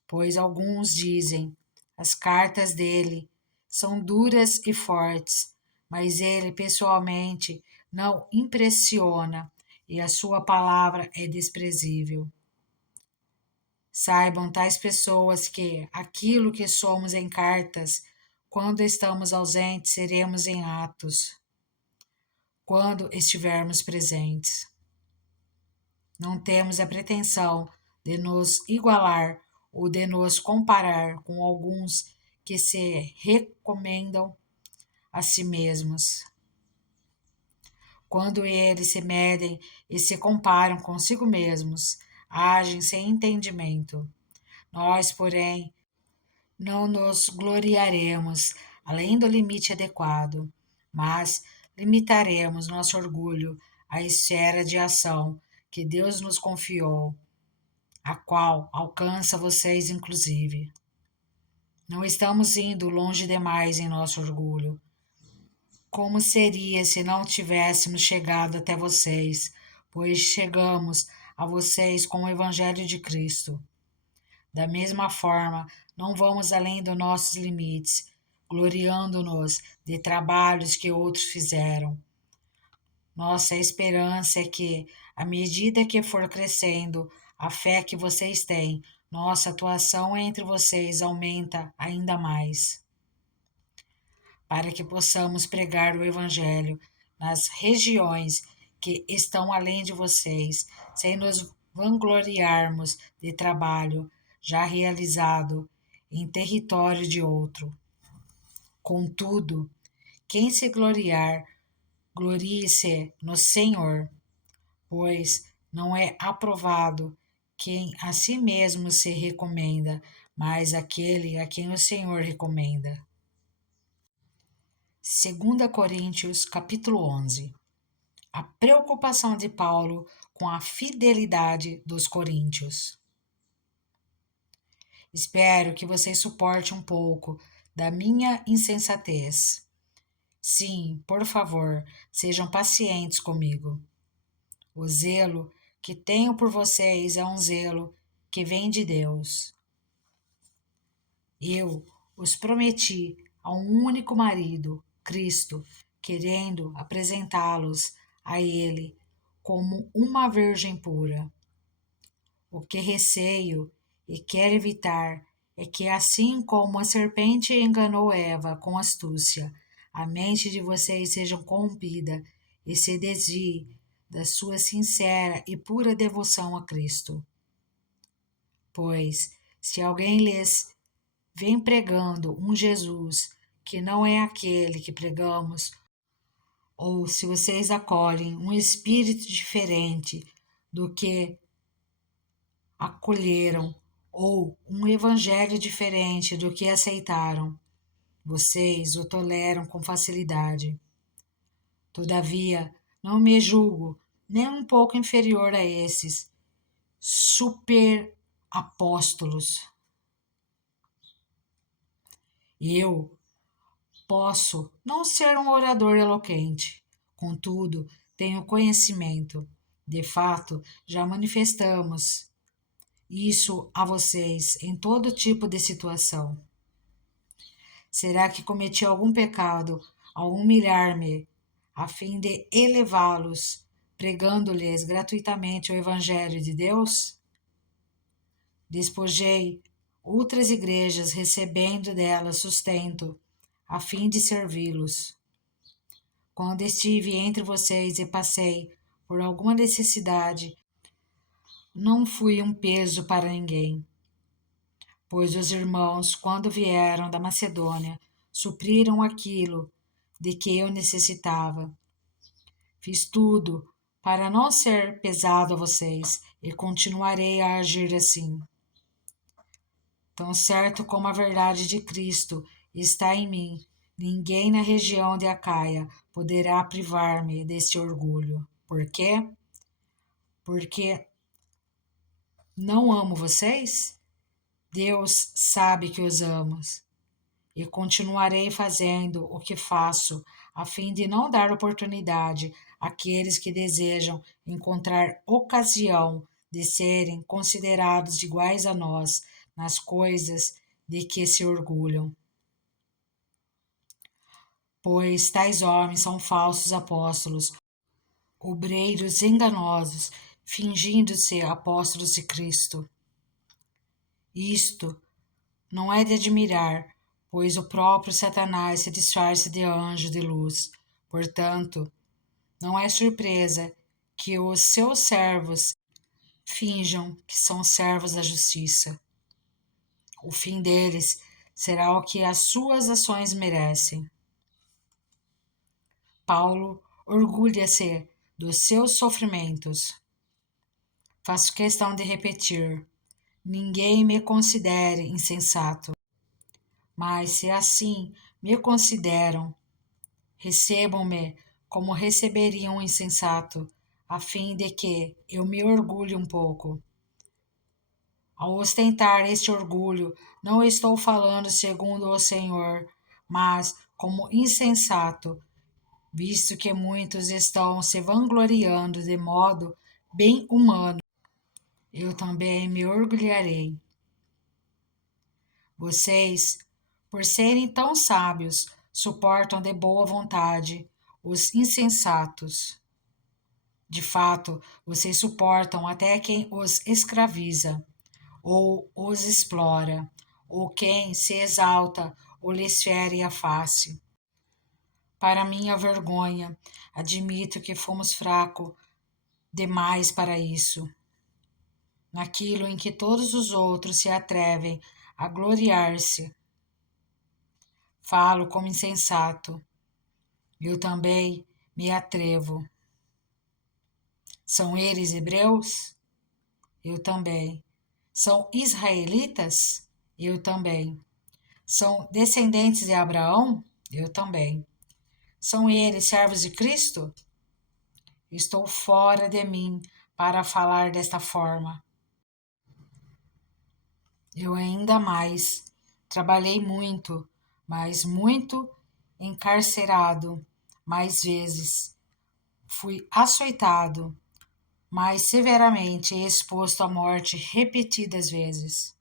pois alguns dizem: as cartas dele são duras e fortes, mas ele pessoalmente não impressiona e a sua palavra é desprezível. Saibam tais pessoas que aquilo que somos em cartas, quando estamos ausentes, seremos em atos, quando estivermos presentes. Não temos a pretensão de nos igualar ou de nos comparar com alguns que se recomendam a si mesmos. Quando eles se medem e se comparam consigo mesmos, agem sem entendimento. Nós, porém, não nos gloriaremos além do limite adequado, mas limitaremos nosso orgulho à esfera de ação que Deus nos confiou, a qual alcança vocês inclusive. Não estamos indo longe demais em nosso orgulho. Como seria se não tivéssemos chegado até vocês, pois chegamos a vocês com o Evangelho de Cristo. Da mesma forma, não vamos além dos nossos limites, gloriando-nos de trabalhos que outros fizeram. Nossa esperança é que, à medida que for crescendo a fé que vocês têm, nossa atuação entre vocês aumenta ainda mais, para que possamos pregar o Evangelho nas regiões que estão além de vocês, sem nos vangloriarmos de trabalho já realizado em território de outro. Contudo, quem se gloriar, glorie-se no Senhor, pois não é aprovado quem a si mesmo se recomenda, mas aquele a quem o Senhor recomenda. 2 Coríntios, capítulo 11. A preocupação de Paulo com a fidelidade dos coríntios. Espero que vocês suportem um pouco da minha insensatez. Sim, por favor, sejam pacientes comigo. O zelo que tenho por vocês é um zelo que vem de Deus. Eu os prometi a um único marido, Cristo, querendo apresentá-los a Ele como uma virgem pura. O que receio e quero evitar é que, assim como a serpente enganou Eva com astúcia, a mente de vocês seja corrompida e se desvie da sua sincera e pura devoção a Cristo. Pois, se alguém lhes vem pregando um Jesus que não é aquele que pregamos, ou se vocês acolhem um espírito diferente do que acolheram, ou um evangelho diferente do que aceitaram, vocês o toleram com facilidade. Todavia, não me julgo nem um pouco inferior a esses super apóstolos. Eu posso não ser um orador eloquente, contudo, tenho conhecimento. De fato, já manifestamos isso a vocês em todo tipo de situação. Será que cometi algum pecado ao humilhar-me a fim de elevá-los, pregando-lhes gratuitamente o Evangelho de Deus? Despojei outras igrejas recebendo delas sustento, a fim de servi-los. Quando estive entre vocês e passei por alguma necessidade, não fui um peso para ninguém, pois os irmãos, quando vieram da Macedônia, supriram aquilo de que eu necessitava. Fiz tudo para não ser pesado a vocês e continuarei a agir assim. Tão certo como a verdade de Cristo está em mim, ninguém na região de Acaia poderá privar-me deste orgulho. Por quê? Porque não amo vocês? Deus sabe que os amo e continuarei fazendo o que faço a fim de não dar oportunidade àqueles que desejam encontrar ocasião de serem considerados iguais a nós nas coisas de que se orgulham. Pois tais homens são falsos apóstolos, obreiros enganosos, fingindo ser apóstolos de Cristo. Isto não é de admirar, pois o próprio Satanás se disfarça de anjo de luz. Portanto, não é surpresa que os seus servos finjam que são servos da justiça. O fim deles será o que as suas ações merecem. Paulo orgulha-se dos seus sofrimentos. Faço questão de repetir: ninguém me considere insensato, mas se assim me consideram, recebam-me como receberiam um insensato, a fim de que eu me orgulhe um pouco. Ao ostentar este orgulho, não estou falando segundo o Senhor, mas como insensato, visto que muitos estão se vangloriando de modo bem humano. Eu também me orgulharei. Vocês, por serem tão sábios, suportam de boa vontade os insensatos. De fato, vocês suportam até quem os escraviza, ou os explora, ou quem se exalta ou lhes fere a face. Para minha vergonha, admito que fomos fracos demais para isso. Naquilo em que todos os outros se atrevem a gloriar-se, falo como insensato. Eu também me atrevo. São eles hebreus? Eu também. São israelitas? Eu também. São descendentes de Abraão? Eu também. São eles servos de Cristo? Estou fora de mim para falar desta forma. Eu ainda mais. Trabalhei muito, mas muito encarcerado, mais vezes. Fui açoitado, mais severamente e exposto à morte repetidas vezes.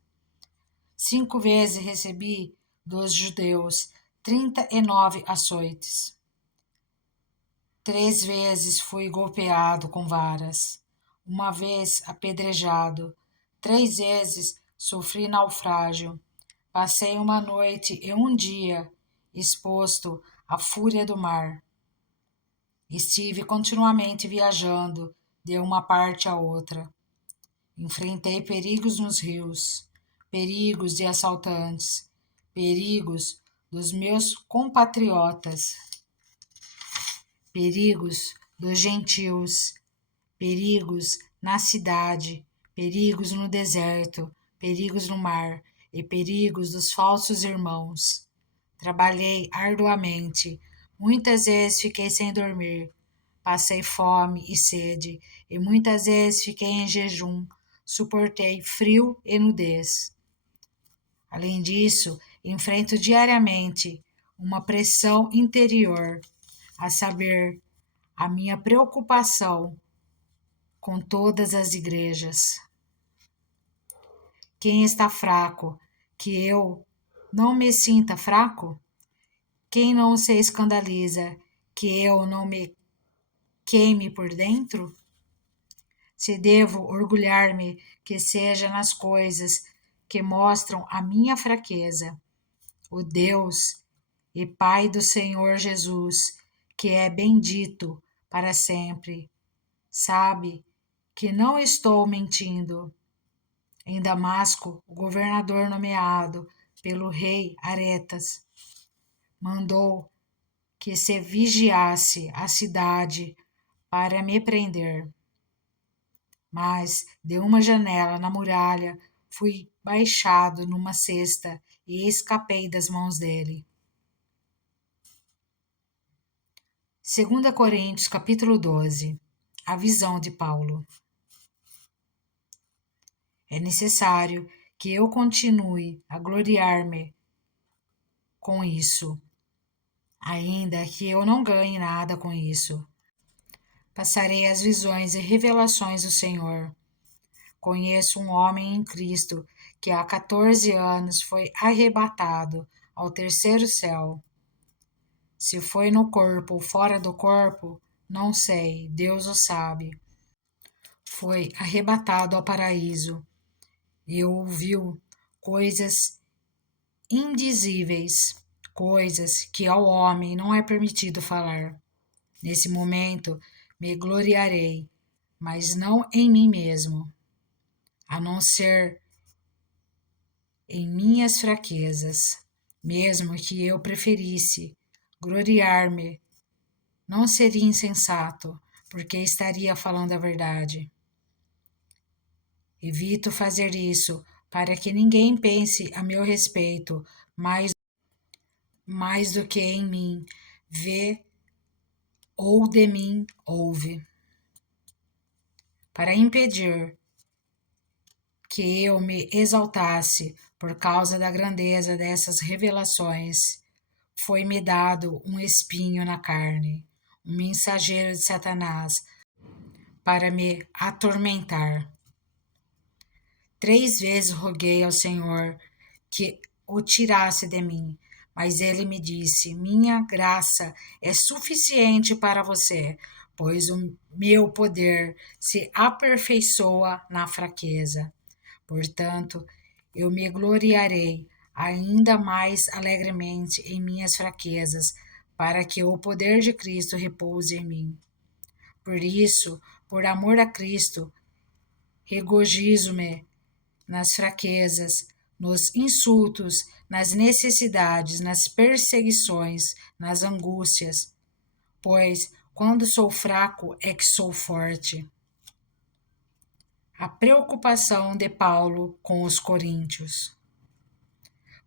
5 vezes recebi dos judeus 39 açoites. 3 vezes fui golpeado com varas. 1 vez apedrejado. 3 vezes sofri naufrágio. Passei 1 noite e 1 dia exposto à fúria do mar. Estive continuamente viajando de uma parte a outra. Enfrentei perigos nos rios, perigos de assaltantes, perigos dos meus compatriotas, perigos dos gentios, perigos na cidade, perigos no deserto, perigos no mar e perigos dos falsos irmãos. Trabalhei arduamente, muitas vezes fiquei sem dormir, passei fome e sede, e muitas vezes fiquei em jejum, suportei frio e nudez. Além disso, enfrento diariamente uma pressão interior, a saber, a minha preocupação com todas as igrejas. Quem está fraco, que eu não me sinta fraco? Quem não se escandaliza, que eu não me queime por dentro? Se devo orgulhar-me, que seja nas coisas que mostram a minha fraqueza. O Deus e Pai do Senhor Jesus, que é bendito para sempre, sabe que não estou mentindo. Em Damasco, o governador nomeado pelo rei Aretas mandou que se vigiasse a cidade para me prender. Mas de uma janela na muralha fui baixado numa cesta e escapei das mãos dele. 2 Coríntios capítulo 12. A visão de Paulo. É necessário que eu continue a gloriar-me com isso. ainda que eu não ganhe nada com isso. Passarei as visões e revelações do Senhor. Conheço um homem em Cristo que há 14 anos foi arrebatado ao terceiro céu. Se foi no corpo ou fora do corpo, não sei, Deus o sabe. Foi arrebatado ao paraíso e ouviu coisas indizíveis, coisas que ao homem não é permitido falar. Nesse momento me gloriarei, mas não em mim mesmo, a não ser em minhas fraquezas. Mesmo que eu preferisse gloriar-me, não seria insensato, porque estaria falando a verdade. Evito fazer isso para que ninguém pense a meu respeito mais do que em mim vê ou de mim ouve. Para impedir que eu me exaltasse por causa da grandeza dessas revelações, foi-me dado um espinho na carne, um mensageiro de Satanás, para me atormentar. 3 vezes roguei ao Senhor que o tirasse de mim, mas ele me disse: Minha graça é suficiente para você, pois o meu poder se aperfeiçoa na fraqueza. Portanto, eu me gloriarei ainda mais alegremente em minhas fraquezas, para que o poder de Cristo repouse em mim. Por isso, por amor a Cristo, regozijo-me nas fraquezas, nos insultos, nas necessidades, nas perseguições, nas angústias, pois quando sou fraco é que sou forte. A preocupação de Paulo com os coríntios.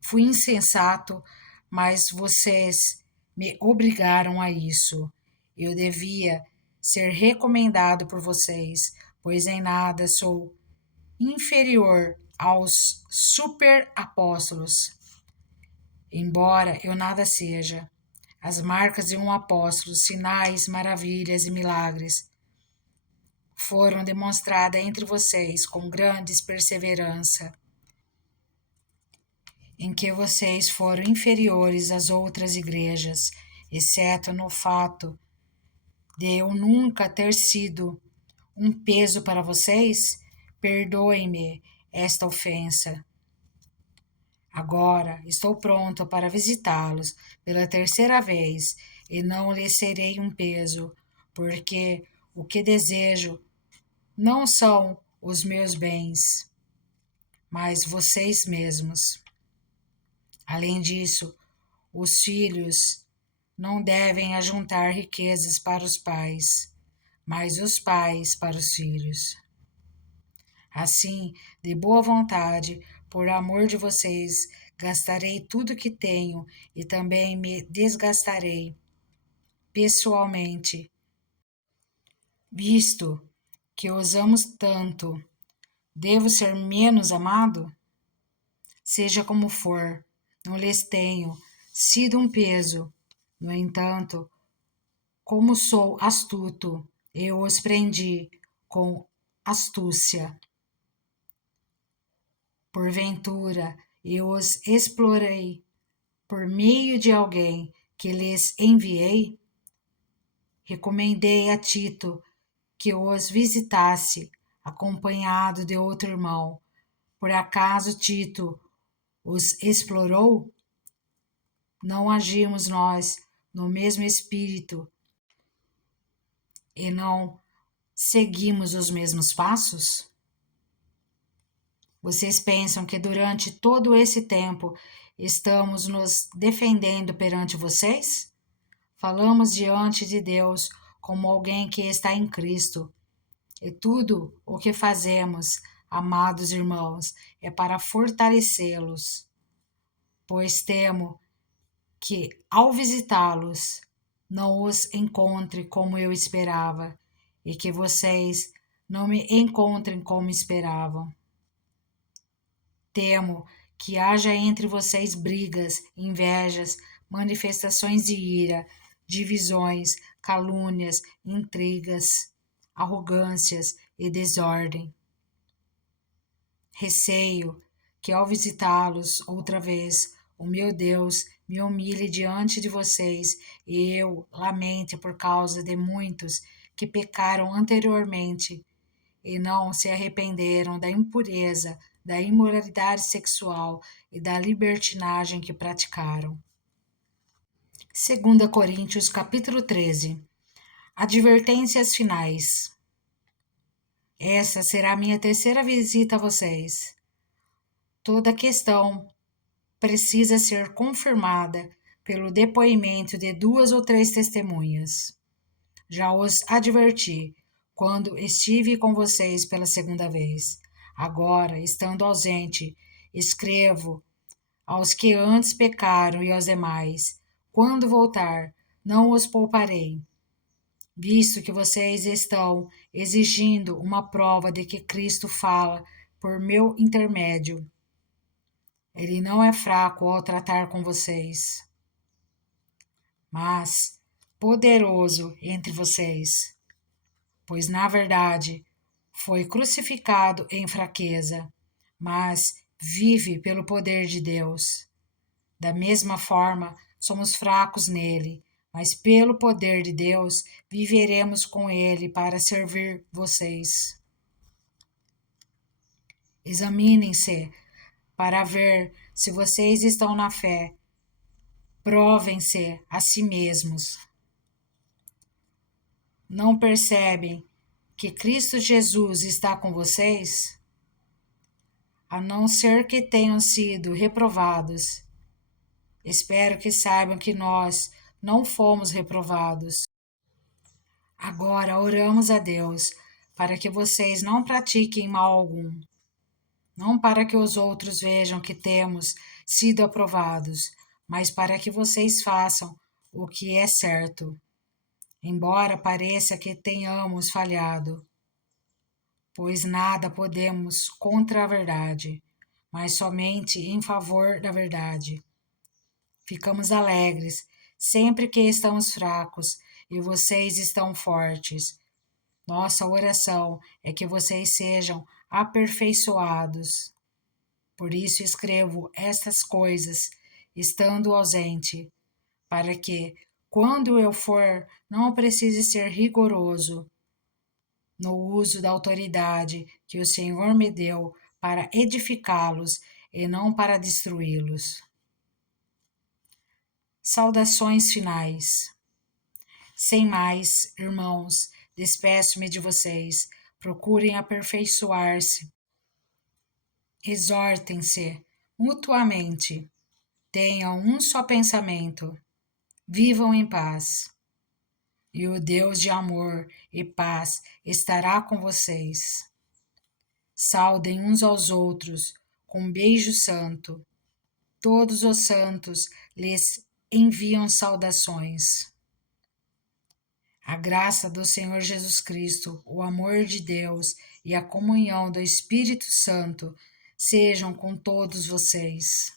Fui insensato, mas vocês me obrigaram a isso. Eu devia ser recomendado por vocês, pois em nada sou inferior aos super-apóstolos, embora eu nada seja. As marcas de um apóstolo, sinais, maravilhas e milagres foram demonstradas entre vocês com grande perseverança, em que vocês foram inferiores às outras igrejas, exceto no fato de eu nunca ter sido um peso para vocês. Perdoem-me esta ofensa. Agora estou pronto para visitá-los pela terceira vez e não lhes serei um peso, porque o que desejo não são os meus bens, mas vocês mesmos. Além disso, os filhos não devem ajuntar riquezas para os pais, mas os pais para os filhos. Assim, de boa vontade, por amor de vocês, gastarei tudo que tenho e também me desgastarei pessoalmente, visto que os amo tanto. Devo ser menos amado? Seja como for, não lhes tenho sido um peso. No entanto, como sou astuto, eu os prendi com astúcia. Porventura, eu os explorei por meio de alguém que lhes enviei? Recomendei a Tito que os visitasse, acompanhado de outro irmão. Por acaso Tito os explorou? Não agimos nós no mesmo espírito e não seguimos os mesmos passos? Vocês pensam que durante todo esse tempo estamos nos defendendo perante vocês? Falamos diante de Deus como alguém que está em Cristo. E tudo o que fazemos, amados irmãos, é para fortalecê-los, pois temo que, ao visitá-los, não os encontre como eu esperava e que vocês não me encontrem como esperavam. Temo que haja entre vocês brigas, invejas, manifestações de ira, divisões, calúnias, intrigas, arrogâncias e desordem. Receio que ao visitá-los outra vez, o meu Deus me humilhe diante de vocês e eu lamente por causa de muitos que pecaram anteriormente e não se arrependeram da impureza, da imoralidade sexual e da libertinagem que praticaram. 2 Coríntios capítulo 13. Advertências finais. Essa será a minha terceira visita a vocês. Toda questão precisa ser confirmada pelo depoimento de 2 ou 3 testemunhas. Já os adverti quando estive com vocês pela segunda vez. Agora, estando ausente, escrevo aos que antes pecaram e aos demais. Quando voltar, não os pouparei, visto que vocês estão exigindo uma prova de que Cristo fala por meu intermédio. Ele não é fraco ao tratar com vocês, mas poderoso entre vocês, pois na verdade foi crucificado em fraqueza, mas vive pelo poder de Deus. Da mesma forma, somos fracos nele, mas pelo poder de Deus viveremos com ele para servir vocês. Examinem-se para ver se vocês estão na fé. Provem-se a si mesmos. Não percebem que Cristo Jesus está com vocês? A não ser que tenham sido reprovados. Espero que saibam que nós não fomos reprovados. Agora oramos a Deus para que vocês não pratiquem mal algum, não para que os outros vejam que temos sido aprovados, mas para que vocês façam o que é certo, embora pareça que tenhamos falhado, pois nada podemos contra a verdade, mas somente em favor da verdade. Ficamos alegres sempre que estamos fracos e vocês estão fortes. Nossa oração é que vocês sejam aperfeiçoados. Por isso escrevo estas coisas, estando ausente, para que, quando eu for, não precise ser rigoroso no uso da autoridade que o Senhor me deu para edificá-los e não para destruí-los. Saudações finais. Sem mais, irmãos, despeço-me de vocês. Procurem aperfeiçoar-se. Exortem-se mutuamente. Tenham um só pensamento. Vivam em paz. E o Deus de amor e paz estará com vocês. Saudem uns aos outros com um beijo santo. Todos os santos lhes enviam saudações. A graça do Senhor Jesus Cristo, o amor de Deus e a comunhão do Espírito Santo sejam com todos vocês.